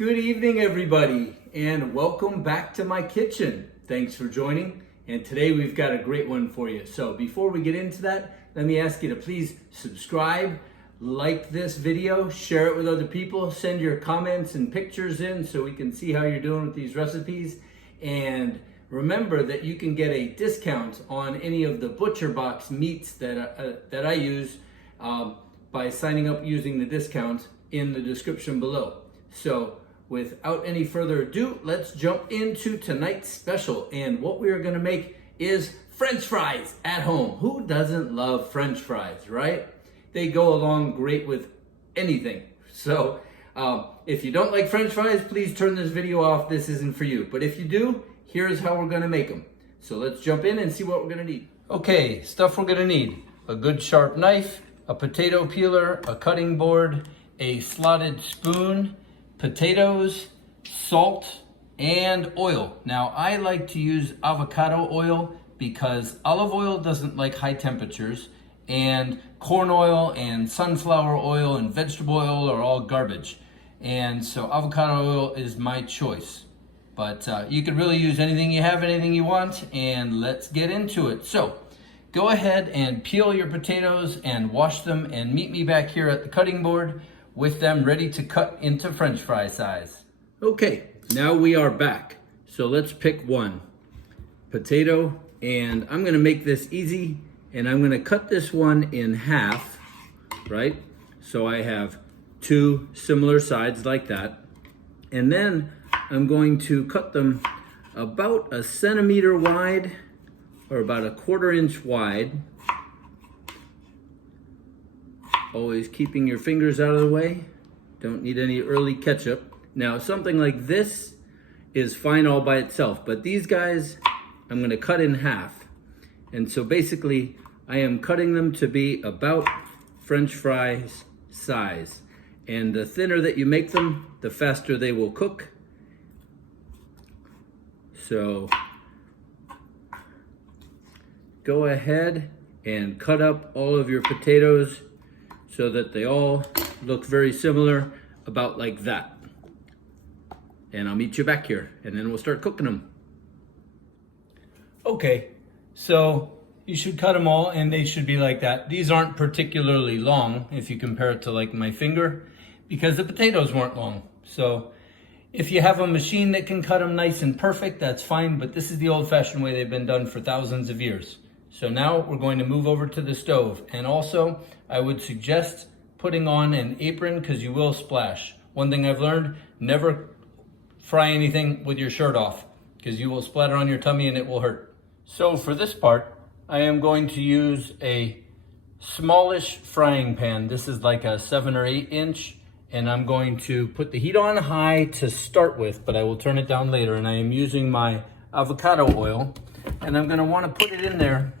Good evening, everybody, and welcome back to my kitchen. Thanks for joining, and today we've got a great one for you. So before we get into that, let me ask you to please subscribe, like this video, share it with other people, send your comments and pictures in so we can see how you're doing with these recipes. And remember that you can get a discount on any of the ButcherBox meats that I use by signing up using the discount in the description below. So without any further ado, let's jump into tonight's special. And what we are going to make is French fries at home. Who doesn't love French fries, right? They go along great with anything. So if you don't like French fries, please turn this video off. This isn't for you. But if you do, here's how we're going to make them. So let's jump in and see what we're going to need. Okay, stuff we're going to need: a good sharp knife, a potato peeler, a cutting board, a slotted spoon, potatoes, salt, and oil. Now, I like to use avocado oil because olive oil doesn't like high temperatures, and corn oil and sunflower oil and vegetable oil are all garbage. And so avocado oil is my choice. But you could really use anything you have, anything you want, and let's get into it. So go ahead and peel your potatoes and wash them, and meet me back here at the cutting board with them ready to cut into French fry size. Okay, now we are back. So let's pick one potato, and I'm gonna make this easy, and I'm gonna cut this one in half, right? So I have two similar sides like that. And then I'm going to cut them about a centimeter wide, or about a 1/4 inch wide. Always keeping your fingers out of the way. Don't need any early ketchup. Now, something like this is fine all by itself, but these guys I'm gonna cut in half. And so basically, I am cutting them to be about French fries size. And the thinner that you make them, the faster they will cook. So go ahead and cut up all of your potatoes so that they all look very similar, about like that. And I'll meet you back here, and then we'll start cooking them. Okay, so you should cut them all, and they should be like that. These aren't particularly long if you compare it to like my finger, because the potatoes weren't long. So if you have a machine that can cut them nice and perfect, that's fine, but this is the old-fashioned way they've been done for thousands of years. So now we're going to move over to the stove. And also, I would suggest putting on an apron because you will splash. One thing I've learned: never fry anything with your shirt off because you will splatter on your tummy and it will hurt. So for this part, I am going to use a smallish frying pan. This is like a 7 or 8 inch. And I'm going to put the heat on high to start with, but I will turn it down later. And I am using my avocado oil, and I'm gonna wanna put it in there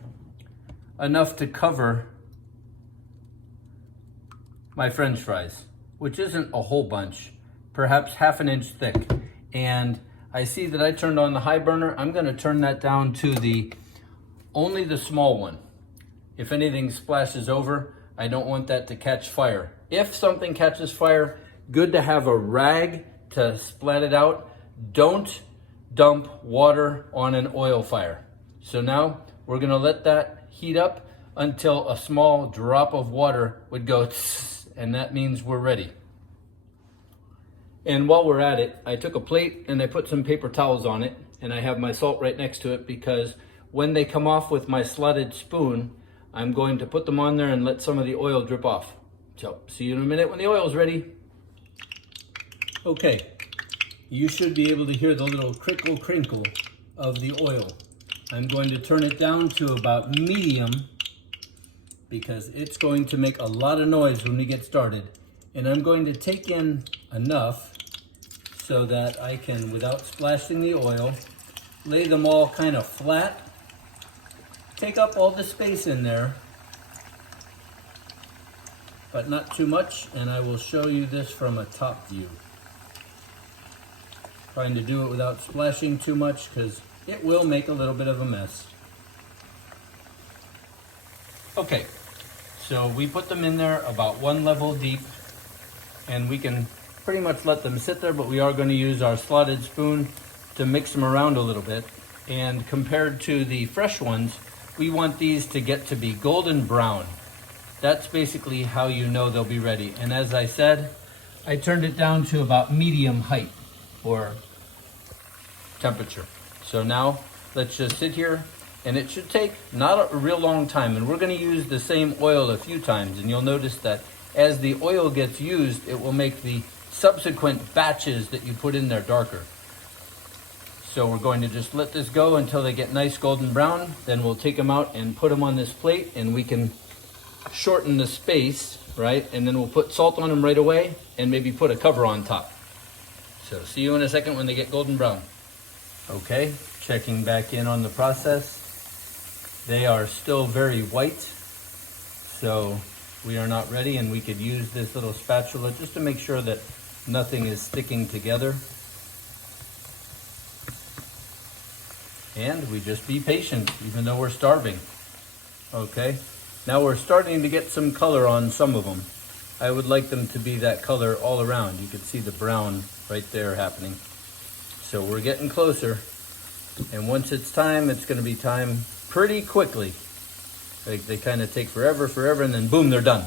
enough to cover my French fries, which isn't a whole bunch, perhaps 1/2 inch thick. And I see that I turned on the high burner. I'm gonna turn that down to only the small one. If anything splashes over, I don't want that to catch fire. If something catches fire, good to have a rag to splat it out. Don't dump water on an oil fire. So now we're gonna let that heat up until a small drop of water would go tss, and that means we're ready. And while we're at it, I took a plate and I put some paper towels on it, and I have my salt right next to it because when they come off with my slotted spoon, I'm going to put them on there and let some of the oil drip off. So, see you in a minute when the oil's ready. Okay, you should be able to hear the little crinkle crinkle of the oil. I'm going to turn it down to about medium because it's going to make a lot of noise when we get started. And I'm going to take in enough so that I can, without splashing the oil, lay them all kind of flat. Take up all the space in there, but not too much, and I will show you this from a top view. Trying to do it without splashing too much because it will make a little bit of a mess. Okay, so we put them in there about 1 level deep, and we can pretty much let them sit there, but we are going to use our slotted spoon to mix them around a little bit. And compared to the fresh ones, we want these to get to be golden brown. That's basically how you know they'll be ready. And as I said, I turned it down to about medium height or temperature. So now let's just sit here, and it should take not a real long time. And we're going to use the same oil a few times, and you'll notice that as the oil gets used, it will make the subsequent batches that you put in there darker. So we're going to just let this go until they get nice golden brown. Then we'll take them out and put them on this plate, and we can shorten the space, right? And then we'll put salt on them right away and maybe put a cover on top. So see you in a second when they get golden brown. Okay, checking back in on the process. They are still very white, so we are not ready, and we could use this little spatula just to make sure that nothing is sticking together. And we just be patient, even though we're starving. Okay, now we're starting to get some color on some of them. I would like them to be that color all around. You can see the brown right there happening. So we're getting closer. And once it's time, it's going to be time pretty quickly. Like they kind of take forever, and then boom, they're done.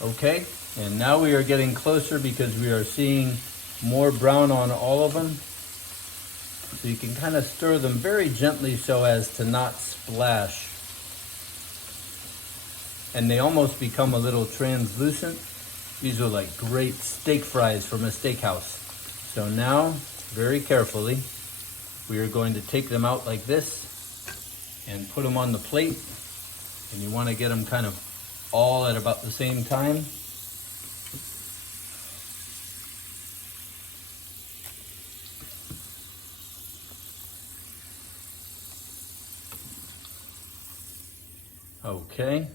Okay, and now we are getting closer because we are seeing more brown on all of them. So you can kind of stir them very gently so as to not splash. And they almost become a little translucent. These are like great steak fries from a steakhouse. So now, very carefully, we are going to take them out like this and put them on the plate. And you want to get them kind of all at about the same time. Okay,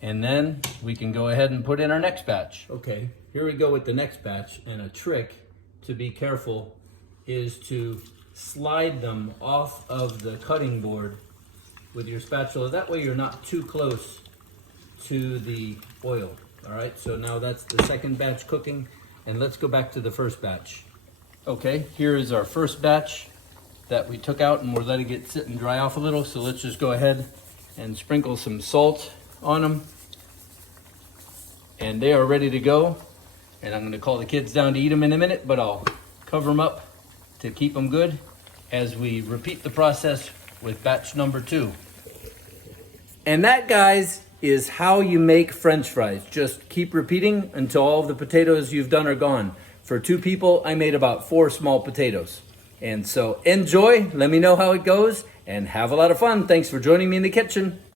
and then we can go ahead and put in our next batch. Okay, here we go with the next batch, and a trick to be careful is to slide them off of the cutting board with your spatula. That way you're not too close to the oil. All right, so now that's the second batch cooking, and let's go back to the first batch. Okay, here is our first batch that we took out, and we're letting it sit and dry off a little. So let's just go ahead and sprinkle some salt on them. And they are ready to go. And I'm going to call the kids down to eat them in a minute, but I'll cover them up to keep them good as we repeat the process with batch number 2. And that, guys, is how you make French fries. Just keep repeating until all of the potatoes you've done are gone. For 2 people, I made about 4 small potatoes. And so enjoy, let me know how it goes, and have a lot of fun. Thanks for joining me in the kitchen.